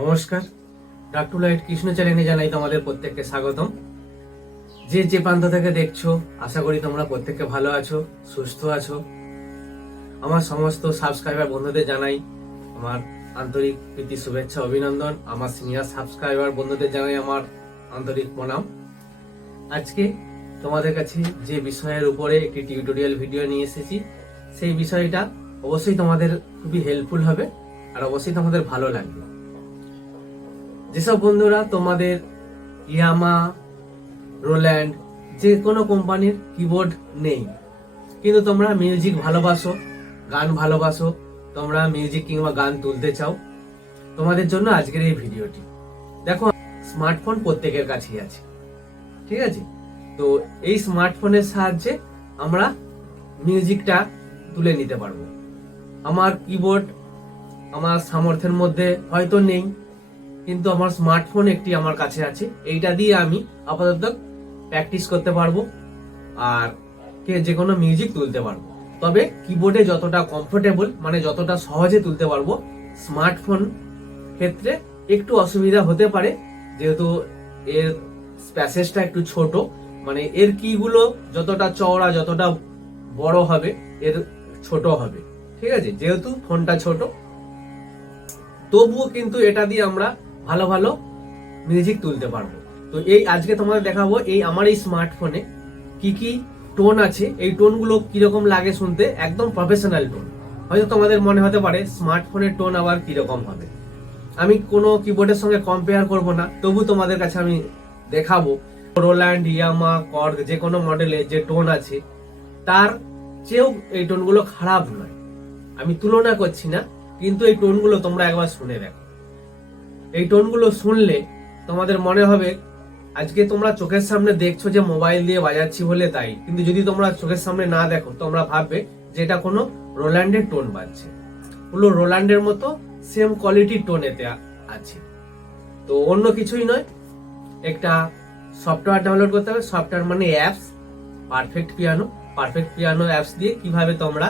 নমস্কার। ডাক্টু লাইট কৃষ্ণ চ্যানেলে জানাই তোমাদের প্রত্যেককে স্বাগতম। যে যে প্রান্ত থেকে দেখছ, আশা করি তোমরা প্রত্যেককে ভালো আছো, সুস্থ আছো। আমার সমস্ত সাবস্ক্রাইবার বন্ধুদের জানাই আমার আন্তরিক প্রীতি, শুভেচ্ছা, অভিনন্দন। আমার সিনিয়র সাবস্ক্রাইবার বন্ধুদের জানাই আমার আন্তরিক প্রণাম। আজকে তোমাদের কাছে যে বিষয়ের উপরে একটি টিউটোরিয়াল ভিডিও নিয়ে এসেছি, সেই বিষয়টা অবশ্যই তোমাদের খুবই হেল্পফুল হবে আর অবশ্যই তোমাদের ভালো লাগবে। যেসব বন্ধুরা তোমাদের ইয়ামা, রোল্যান্ড, যে কোনো কোম্পানির কিবোর্ড নেই, কিন্তু তোমরা মিউজিক ভালোবাসো, গান ভালোবাসো, তোমরা মিউজিক কিংবা গান তুলতে চাও, তোমাদের জন্য আজকের এই ভিডিওটি। দেখো স্মার্টফোন প্রত্যেকের কাছেই আছে, ঠিক আছে? তো এই স্মার্টফোনের সাহায্যে আমরা মিউজিকটা তুলে নিতে পারব। আমার কিবোর্ড আমার সামর্থ্যের মধ্যে হয়তো নেই কিন্তু আমার স্মার্টফোন একটি আমার কাছে আছে। এইটা দিয়ে আমি আপাতত প্র্যাকটিস করতে পারব আর কে যে কোনো মিউজিক তুলতে পারব। তবে কিবোর্ডে যতটা কমফোর্টেবল মানে যতটা সহজে তুলতে পারব স্মার্টফোন ক্ষেত্রে একটু অসুবিধা হতে পারে। যেহেতু এর স্প্যাসেসটা একটু ছোট মানে এর কিগুলো যতটা চওড়া, যতটা বড় হবে, এর ছোট হবে। ঠিক আছে? যেহেতু ফোনটা ছোট, তবুও কিন্তু এটা দিয়ে আমরা ভালো ভালো মিউজিক তুলতে পারব। তো এই আজকে তোমাদের দেখাবো এই আমার এই স্মার্টফোনে কি কি টোন আছে, এই টোনগুলো কীরকম লাগে শুনতে, একদম প্রফেশনাল টোন হয়তো তোমাদের মনে হতে পারে স্মার্টফোনের টোন আবার কীরকম হবে। আমি কোনো কিবোর্ডের সঙ্গে কম্পেয়ার করব না, তবু তোমাদের কাছে আমি দেখাবো। রোল্যান্ড ইয়ামা কর্গ যে কোনো মডেলে যে টোন আছে, তার চেয়েও এই টোনগুলো খারাপ নয়। আমি তুলনা করছি না, কিন্তু এই টোনগুলো তোমরা একবার শুনে দেখো। এই টোনগুলো শুনলে তোমাদের মনে হবে, আজকে তোমরা চোখের সামনে দেখছ যে মোবাইল দিয়ে বাজাচ্ছি বলে তাই। কিন্তু যদি তোমরা চোখের সামনে না দেখো, তোমরা ভাববে যে এটা কোনো রোল্যান্ডের টোন বাজছে। পুরো রোল্যান্ডের মতো সেম কোয়ালিটির টোন এতে আছে। তো অন্য কিছুই নয়, একটা সফটওয়্যার ডাউনলোড করতে হবে। সফটওয়্যার মানে apps perfect piano perfect piano apps দিয়ে কীভাবে তোমরা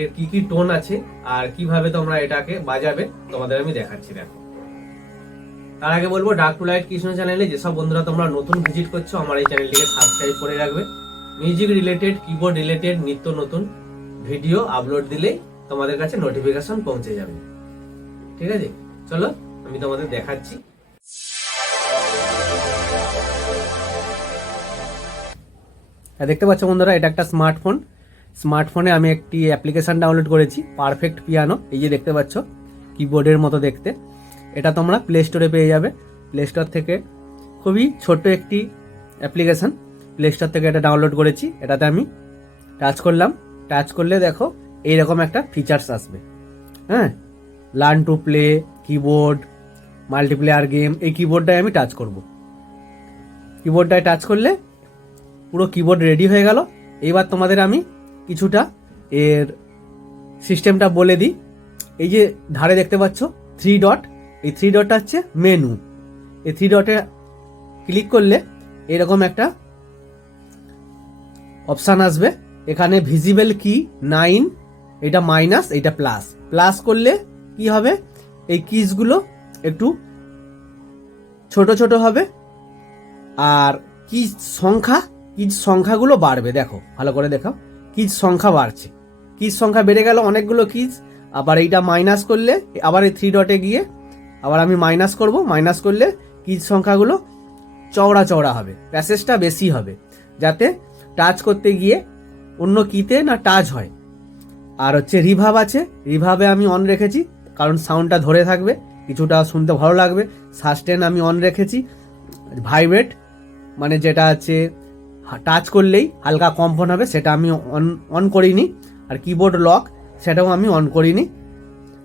এর কি কি টোন আছে আর কীভাবে তোমরা এটাকে বাজাবে, তোমাদের আমি দেখাচ্ছি, দেখো। তার আগে বলব ডাক টু লাইট কৃষ্ণ চ্যানেলে যেসব বন্ধুরা তোমরা নতুন ভিজিট করছ, আমার এই চ্যানেলটিকে সাবস্ক্রাইব করে রাখবে। মিউজিক রিলেটেড কিবোর্ড রিলেটেড নিত্য নতুন ভিডিও আপলোড দিলেই তোমাদের কাছে নোটিফিকেশন পৌঁছে যাবে। ঠিক আছে? চলো, আমি তোমাদের দেখাচ্ছি। দেখতে পাচ্ছ বন্ধুরা, এটা একটা স্মার্টফোন স্মার্টফোনে আমি একটি অ্যাপ্লিকেশন ডাউনলোড করেছি পারফেক্ট পিয়ানো এই যে দেখতে পাচ্ছ কিবোর্ডের মতো দেখতে। এটা তোমরা প্লে স্টোরে পেয়ে যাবে। প্লে স্টোর থেকে খুবই ছোট্ট একটি অ্যাপ্লিকেশন প্লে স্টোর থেকে এটা ডাউনলোড করেছি। এটাতে আমি টাচ করলাম। টাচ করলে দেখো এইরকম একটা ফিচার্স আসবে। হ্যাঁ? Learn to play keyboard multiplayer game এই কিবোর্ডটায় আমি টাচ করব। কিবোর্ডটায় টাচ করলে পুরো কিবোর্ড রেডি হয়ে গেল। এইবার তোমাদের আমি কিছুটা এর সিস্টেমটা বলে দিই। এই যে ধারে দেখতে পাচ্ছ থ্রি ডট এই থ্রি ডটটা হচ্ছে মেনু এই থ্রি ডটে ক্লিক করলে এরকম একটা অপশান আসবে। এখানে ভিজিবল কি নাইন এটা মাইনাস এটা প্লাস প্লাস করলে কি হবে? এই কিজগুলো একটু ছোট ছোট হবে। আর কি সংখ্যা কিজ সংখ্যাগুলো বাড়বে। দেখো, ভালো করে দেখো কিজ সংখ্যা বাড়ছে। কিজ সংখ্যা বেড়ে গেল অনেকগুলো কিজ আবার এইটা মাইনাস করলে, আবার এই থ্রি ডটে গিয়ে আবার আমি মাইনাস করব মাইনাস করলে কিজ সংখ্যাগুলো? চওড়া চওড়া হবে প্যাসেজটা বেশি হবে, যাতে টাচ করতে গিয়ে অন্য কিতে না টাচ হয়। আর হচ্ছে রিভাব আছে রিভাবে আমি অন রেখেছি, কারণ সাউন্ডটা ধরে থাকবে, কিছুটা শুনতে ভালো লাগবে সাস্টেন আমি অন রেখেছি ভাইব্রেট মানে যেটা আছে টাচ করলেই হালকা কম্পন হবে, সেটা আমি অন অন করিনি, আর কিবোর্ড লক সেটাও আমি অন করিনি।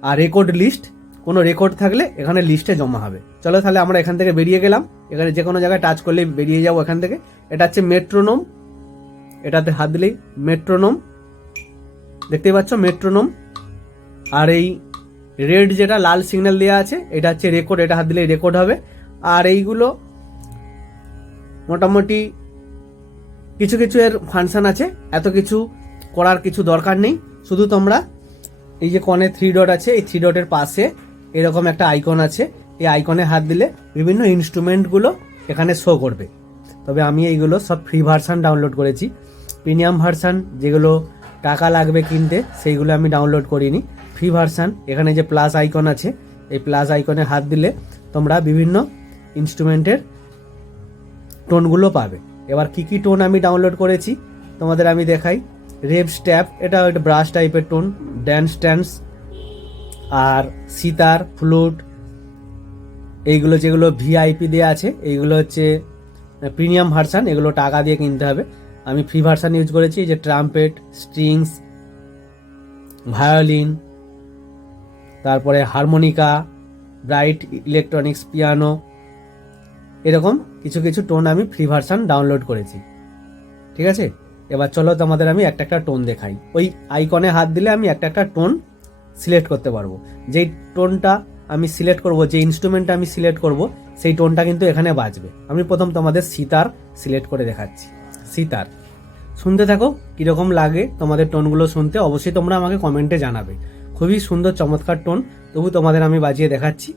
আর রেকর্ড লিস্ট কোনো রেকর্ড থাকলে এখানে লিস্টে জমা হবে। চলো তাহলে আমরা এখান থেকে বেরিয়ে গেলাম। এখানে যে কোনো জায়গায় টাচ করলেই বেরিয়ে যাব এখান থেকে। এটা হচ্ছে মেট্রোনোম এটাতে হাত দিলেই মেট্রোনোম দেখতেই পাচ্ছ মেট্রোনোম আর এই রেড যেটা, লাল সিগন্যাল দেওয়া আছে, এটা হচ্ছে রেকর্ড এটা হাত দিলেই রেকর্ড হবে। আর এইগুলো মোটামুটি কিছু কিছু এর ফাংশন আছে। এত কিছু করার কিছু দরকার নেই। শুধু তোমরা এই যে কনে থ্রি ডট আছে, এই থ্রি ডটের পাশে এরকম একটা আইকন আছে। এই আইকনে হাত দিলে বিভিন্ন ইনস্ট্রুমেন্টগুলো এখানে শো করবে। তবে আমি এইগুলো সব ফ্রি ভার্সান ডাউনলোড করেছি। প্রিমিয়াম ভার্সান যেগুলো টাকা লাগবে কিনতে, সেইগুলো আমি ডাউনলোড করিনি। ফ্রি ভার্সান এখানে যে প্লাস আইকন আছে, এই প্লাস আইকনে হাত দিলে তোমরা বিভিন্ন ইনস্ট্রুমেন্টের টোনগুলো পাবে। এবার কি কি টোন আমি ডাউনলোড করেছি, তোমাদের আমি দেখাই। রেভ স্ট্যাপ এটা একটা ব্রাশ টাইপের টোন ড্যান্স ট্যান্স আর সিতার, ফ্লুট, এইগুলো যেগুলো ভিআইপি দেওয়া আছে, এইগুলো হচ্ছে প্রিমিয়াম ভার্সান এগুলো টাকা দিয়ে কিনতে হবে। আমি ফ্রি ভার্সান ইউজ করেছি যে ট্রাম্পেট স্ট্রিংস ভায়োলিন তারপরে হারমোনিকা ব্রাইট ইলেকট্রনিক্স পিয়ানো এরকম কিছু কিছু টোন আমি ফ্রি ভার্সান ডাউনলোড করেছি। ঠিক আছে? এবার চলো তোমাদের আমি একটা একটা টোন দেখাই। ওই আইকনে হাত দিলে আমি একটা একটা টোন সিলেক্ট করতে পারব। যেই টোনটা আমি সিলেক্ট করব যে ইনস্ট্রুমেন্টটা আমি সিলেক্ট করব, সেই টোনটা কিন্তু এখানে বাজবে। আমি প্রথম তোমাদের সিতার সিলেক্ট করে দেখাচ্ছি। সিতার। শুনতে থাকো, কীরকম লাগে তোমাদের টোনগুলো শুনতে। অবশ্যই তোমরা আমাকে কমেন্টে জানাবে। খুবই সুন্দর, চমৎকার টোন। তবু তোমাদের আমি বাজিয়ে দেখাচ্ছি।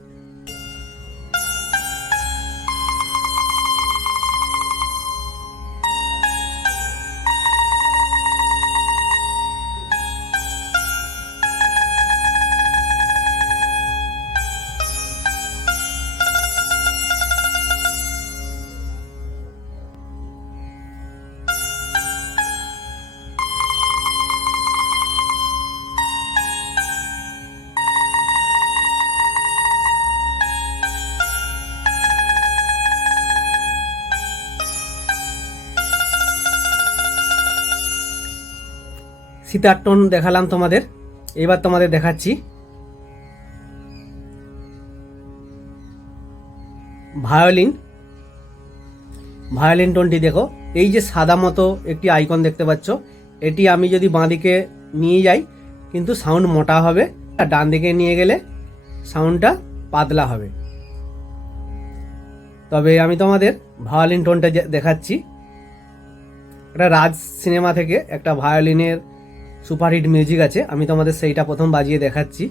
সীতার টোন দেখালাম তোমাদের। এবার তোমাদের দেখাচ্ছি। ভায়োলিন। ভায়োলিন টোনটি দেখো, এই যে সাদা মতো একটি আইকন দেখতে পাচ্ছ, এটি আমি যদি বাঁদিকে নিয়ে যাই, কিন্তু সাউন্ড মোটা হবে, আর ডান দিকে নিয়ে গেলে সাউন্ডটা পাতলা হবে। তবে আমি তোমাদের ভায়োলিন টোনটা দেখাচ্ছি। একটা রাজ সিনেমা থেকে একটা ভায়োলিনের সুপারহিট মিউজিক আছে। আমি তোমাদের সেইটা প্রথম বাজিয়ে দেখাচ্ছি।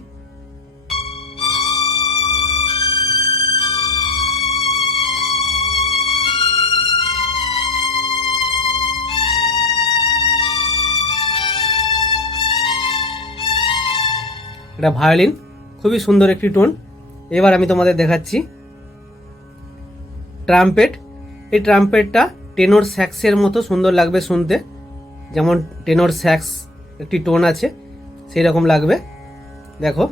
এটা ভায়োলিন। খুবই সুন্দর একটি টোন। এবার আমি তোমাদের দেখাচ্ছি। ট্রাম্পেট। এই ট্রাম্পেটটা টেনোর স্যাক্সের মতো সুন্দর লাগবে শুনতে। যেমন টেনোর স্যাক্স একটি টোন আছে সেই রকম লাগবে। দেখো।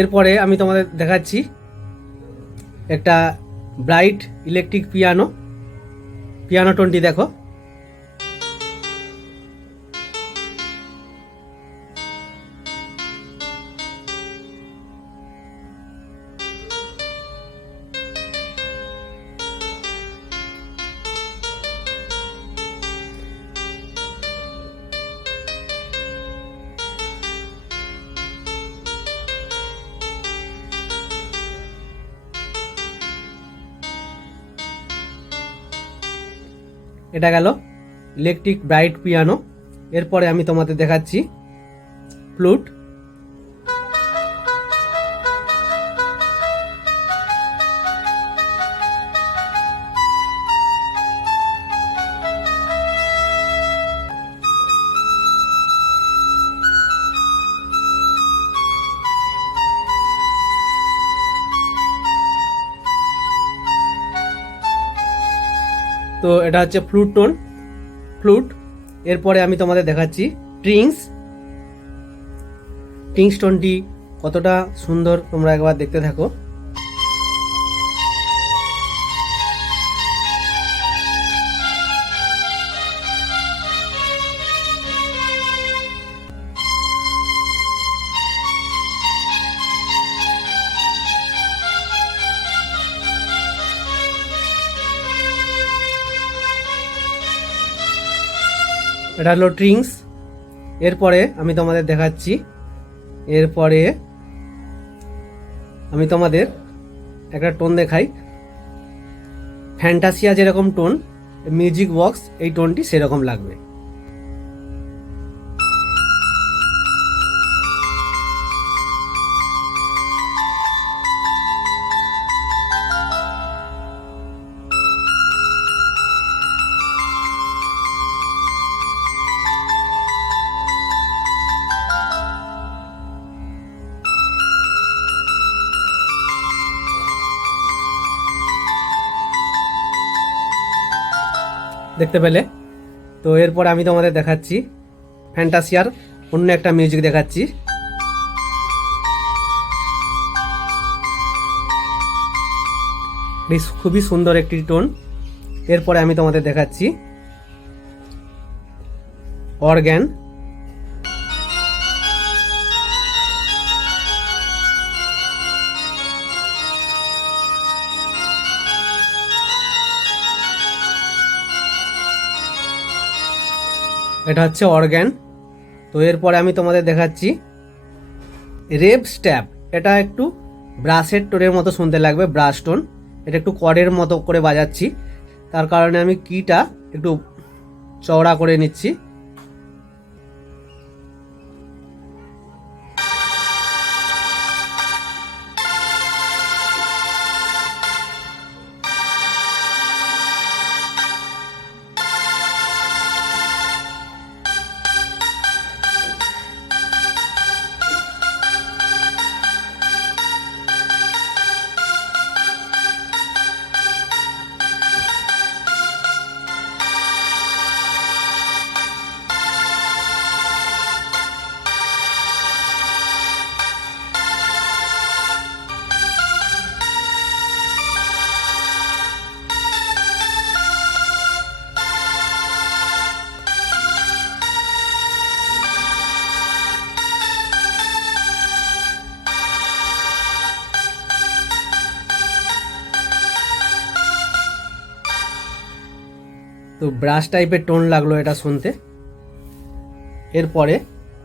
এরপরে আমি তোমাদের দেখাচ্ছি একটা ব্রাইট ইলেকট্রিক পিয়ানো পিয়ানো টোনটি দেখো। এটা গেল ইলেকট্রিক ব্রাইট পিয়ানো এরপরে আমি তোমাদের দেখাচ্ছি ফ্লুট এটা হচ্ছে ফ্লুট টোন ফ্লুট এরপরে আমি তোমাদের দেখাচ্ছি ট্রিংস ট্রিংস টোনটি কতটা সুন্দর তোমরা একবার দেখতে থাকো। এটা হলো ট্রিংস এরপরে আমি তোমাদের দেখাচ্ছি। এরপরে আমি তোমাদের একটা টোন দেখাই। ফ্যান্টাসিয়া যেরকম টোন মিউজিক বক্স এই টোনটি সেরকম লাগবে। দেখতে পেলে। তো এরপর আমি তোমাদের দেখাচ্ছি ফ্যান্টাসিয়ার অন্য একটা মিউজিক দেখাচ্ছি। বেশ খুবই সুন্দর একটি টোন। এরপরে আমি তোমাদের দেখাচ্ছি। অর্গ্যান। এটা হচ্ছে অর্গ্যান। তো এরপরে আমি তোমাদের দেখাচ্ছি। রেপ স্ট্যাপ এটা একটু ব্রাশের টোনের মতো শুনতে লাগবে, ব্রাশ টোন। এটা একটু করের মতো করে বাজাচ্ছি। তার কারণে আমি কিটা একটু চওড়া করে নিচ্ছি। তো ব্রাশ টাইপের টোন লাগল এটা শুনতে। এরপরে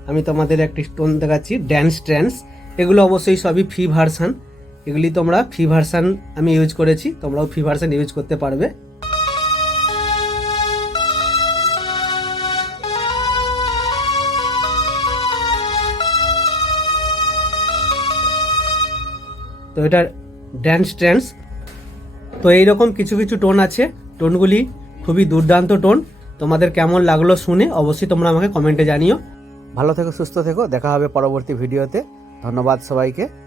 আমি তোমাদের একটি টোন দেখাচ্ছি ড্যান্স ট্র্যান্স এগুলো অবশ্যই সবই ফ্রি ভার্সান এগুলি তোমরা ফ্রি ভার্সান আমি ইউজ করেছি, তোমরাও ফ্রি ভার্সান ইউজ করতে পারবে। তো এটা ড্যান্স ট্র্যান্স তো এইরকম কিছু কিছু টোন আছে। টোনগুলি খুবই দুর্দান্ত টোন। তোমাদের কেমন লাগল শুনে অবশ্যই তোমরা আমাকে কমেন্টে জানিও। ভালো থেকো, সুস্থ থেকো। দেখা হবে পরবর্তী ভিডিওতে। ধন্যবাদ সবাইকে।